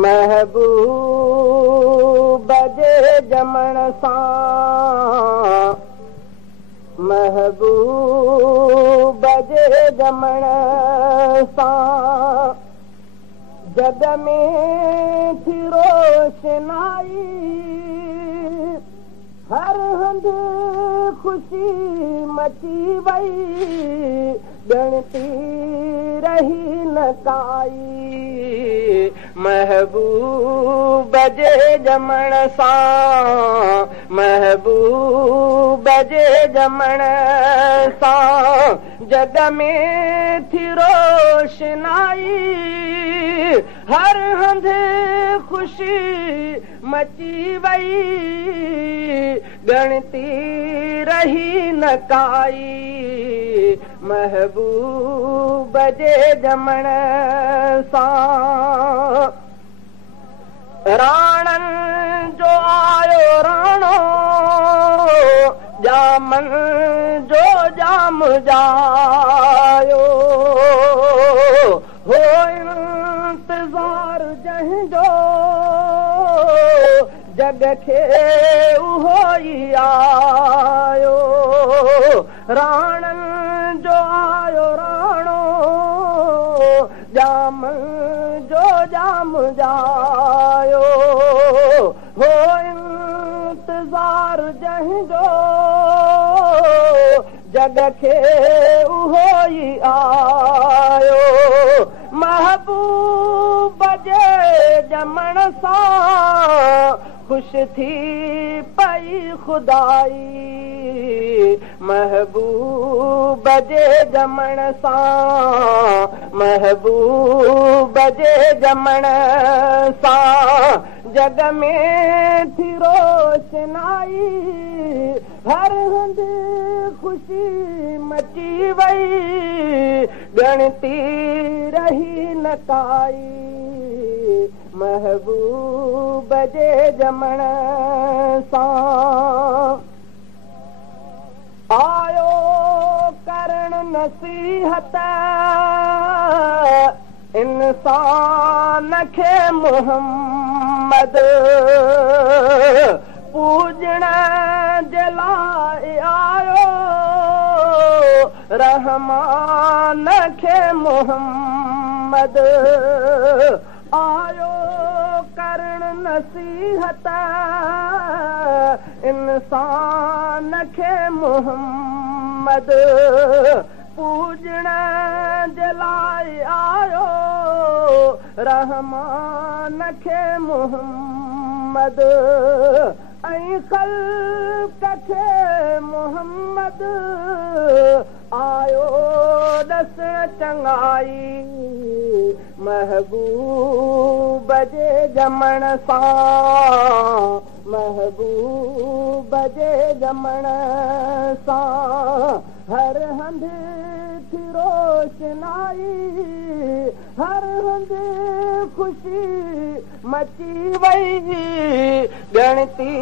महबूब जे जमण सां महबूब जे जमण सां जग में थी रोशनाई हर हंधि ख़ुशी मची वई ॻणती रही न काई महबूब जे जमण सां महबूब जे जमण सां जग में थी रोशनाई हर हंधि ख़ुशी मची वई ॻणती रही न काई महबूब जे जमण सां राणनि जो आयो राणो जामन जो जाम जायो हो इंतज़ार जंहिंजो जग खे उहो ई आयो राणनि जो आयो राणो जाम जो जाम जायो हो इंतज़ार जंहिंजो जग खे उहो ई आयो महबूब जे जमण सां ख़ुशि थी पई खुदाई महबूब जे जमण सां महबूब जे जमण सां जग में थी रोशनाई हर हंधि ख़ुशी मची वई ॻणती रही न काई महबूब जे जमण सां आयो करण नसीहत इंसान खे मुहम्मद पूजण जे लाइ आयो रहमान खे मुहम्मद आयो करण नसीहत इंसान खे मुहम्मद पूजण जे लाइ आयो रहमान खे मुहम्मद ऐं ख़ल्क़ खे मुहम्मद आयो ॾसण चङाई महबूब जे जमण सां महबूब जे जमण सां हर हंधि थी रोशनाई हर हंधि ख़ुशी मची वई ॻणती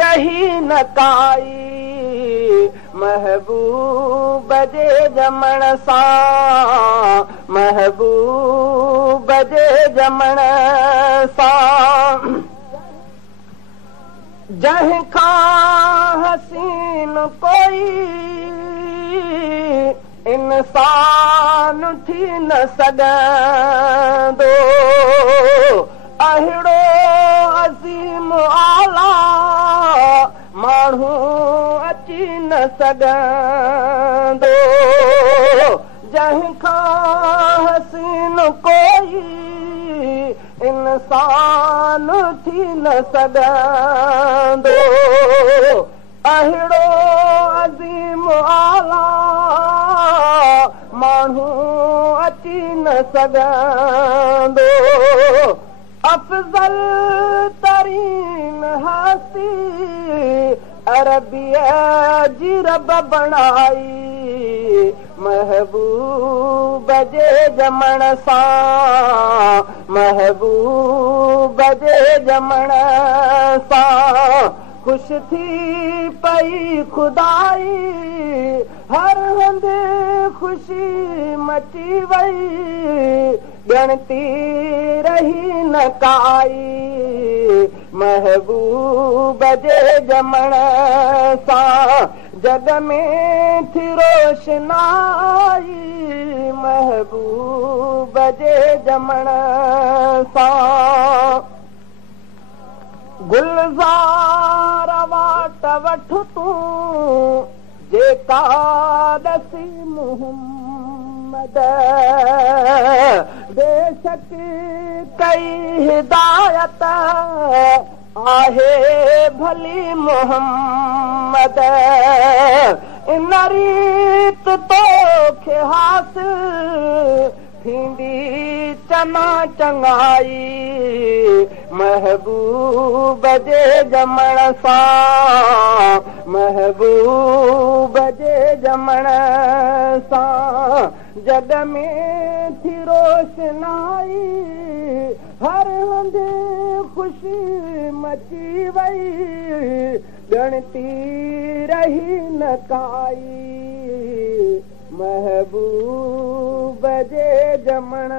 रही न काई महबूब जे जमण सां महबूब जे जमण सां जंहिंखां हसीन कोई इंसान थी न सघंदो अहिड़ो अज़ीम आला माण्हू अची न सघंदो जंहिंखां हसीन कोई इंसान थी न सघंदो अहिड़ो अज़ीम आला माण्हू अची न सघंदो अफ़ज़ल तरीन हस्ती अरबीअ जी रब बणाई महबूब जे जमण सां महबूब जे जमण सां ख़ुशि थी पई खुदाई हर हंधि ख़ुशी मची वई ॻणती रही न काई महबूब जे ॼमण सां जग में थी रोशनाई महबूब जे ॼमण सां गुलज़ार वाट वठ तूं जेका दसी मोहम्मद बेशक कई हिदायत आहे भली मोहम्मद इन रीत तोखे हासिल थींदी चना चङाई महबूब जे ॼमण सां महबूब जे ॼमण सां जग में थी रोशनाई हर हंधि ख़ुशी मची वई ॻणती रही न काई महबूब जे ॼमण